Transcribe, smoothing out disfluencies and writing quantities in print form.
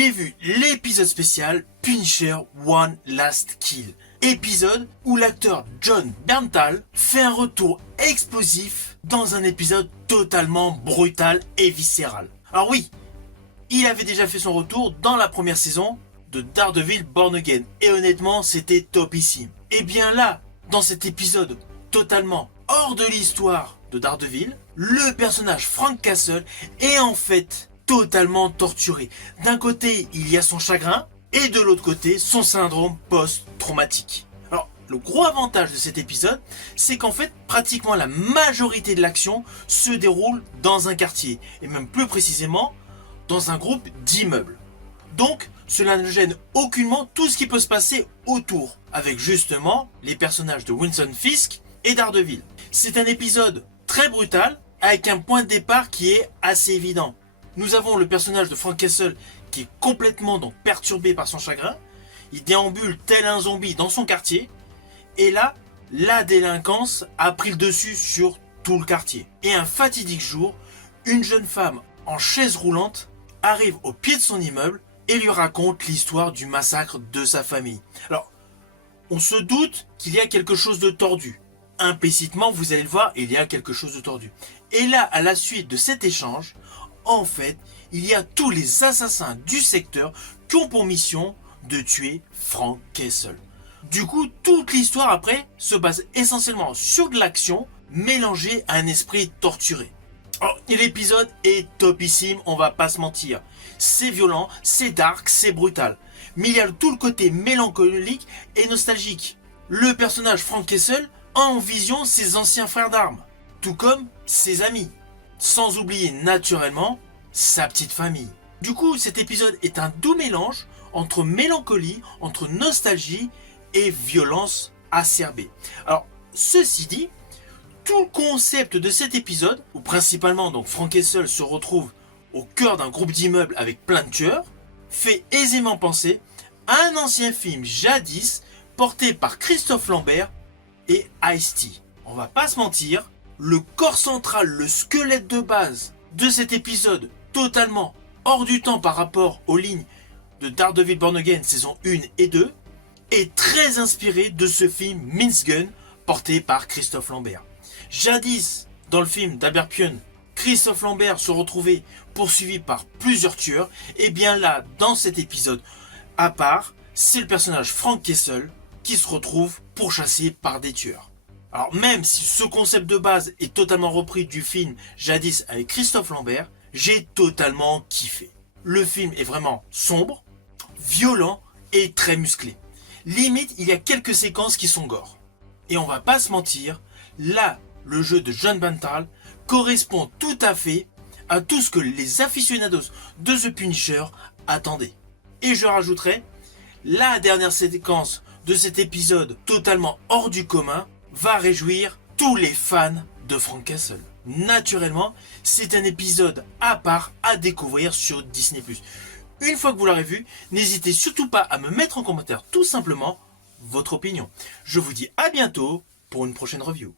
j'ai vu l'épisode spécial Punisher One Last Kill. Épisode où l'acteur Jon Bernthal fait un retour explosif dans un épisode totalement brutal et viscéral. Alors oui, il avait déjà fait son retour dans la première saison de Daredevil Born Again et honnêtement c'était topissime. Et bien là, dans cet épisode totalement hors de l'histoire de Daredevil, le personnage Frank Castle est en fait totalement torturé. D'un côté, il y a son chagrin et de l'autre côté, son syndrome post-traumatique. Alors, le gros avantage de cet épisode, c'est qu'en fait, pratiquement la majorité de l'action se déroule dans un quartier, et même plus précisément, dans un groupe d'immeubles. Donc, cela ne gêne aucunement tout ce qui peut se passer autour, avec justement les personnages de Wilson Fisk et Daredevil. C'est un épisode très brutal, avec un point de départ qui est assez évident. Nous avons le personnage de Frank Castle qui est complètement donc perturbé par son chagrin. Il déambule tel un zombie dans son quartier. Et là, la délinquance a pris le dessus sur tout le quartier. Et un fatidique jour, une jeune femme en chaise roulante arrive au pied de son immeuble et lui raconte l'histoire du massacre de sa famille. Alors, on se doute qu'il y a quelque chose de tordu. Implicitement, vous allez le voir, il y a quelque chose de tordu. Et là, à la suite de cet échange, en fait, il y a tous les assassins du secteur qui ont pour mission de tuer Frank Castle. Du coup, toute l'histoire après se base essentiellement sur de l'action mélangée à un esprit torturé. Alors, l'épisode est topissime, on va pas se mentir. C'est violent, c'est dark, c'est brutal. Mais il y a tout le côté mélancolique et nostalgique. Le personnage Frank Castle a en vision ses anciens frères d'armes, tout comme ses amis. Sans oublier naturellement sa petite famille. Du coup, cet épisode est un doux mélange entre mélancolie, entre nostalgie et violence acerbée. Alors, ceci dit, tout le concept de cet épisode, où principalement donc Frank Castle se retrouve au cœur d'un groupe d'immeubles avec plein de tueurs, fait aisément penser à un ancien film jadis porté par Christophe Lambert et Ice-T. On va pas se mentir, le corps central, le squelette de base de cet épisode totalement hors du temps par rapport aux lignes de Daredevil Born Again saison 1 et 2 est très inspiré de ce film Mince Gun porté par Christophe Lambert. Jadis, dans le film d'Albert Pyun, Christophe Lambert se retrouvait poursuivi par plusieurs tueurs, et bien là, dans cet épisode à part, c'est le personnage Frank Castle qui se retrouve pourchassé par des tueurs. Alors même si ce concept de base est totalement repris du film Jadis avec Christophe Lambert, j'ai totalement kiffé. Le film est vraiment sombre, violent et très musclé. Limite, il y a quelques séquences qui sont gore. Et on va pas se mentir, là, le jeu de Jon Bernthal correspond tout à fait à tout ce que les aficionados de The Punisher attendaient. Et je rajouterai, la dernière séquence de cet épisode totalement hors du commun va réjouir tous les fans de Frank Castle. Naturellement, c'est un épisode à part à découvrir sur Disney+. Une fois que vous l'aurez vu, n'hésitez surtout pas à me mettre en commentaire tout simplement votre opinion. Je vous dis à bientôt pour une prochaine review.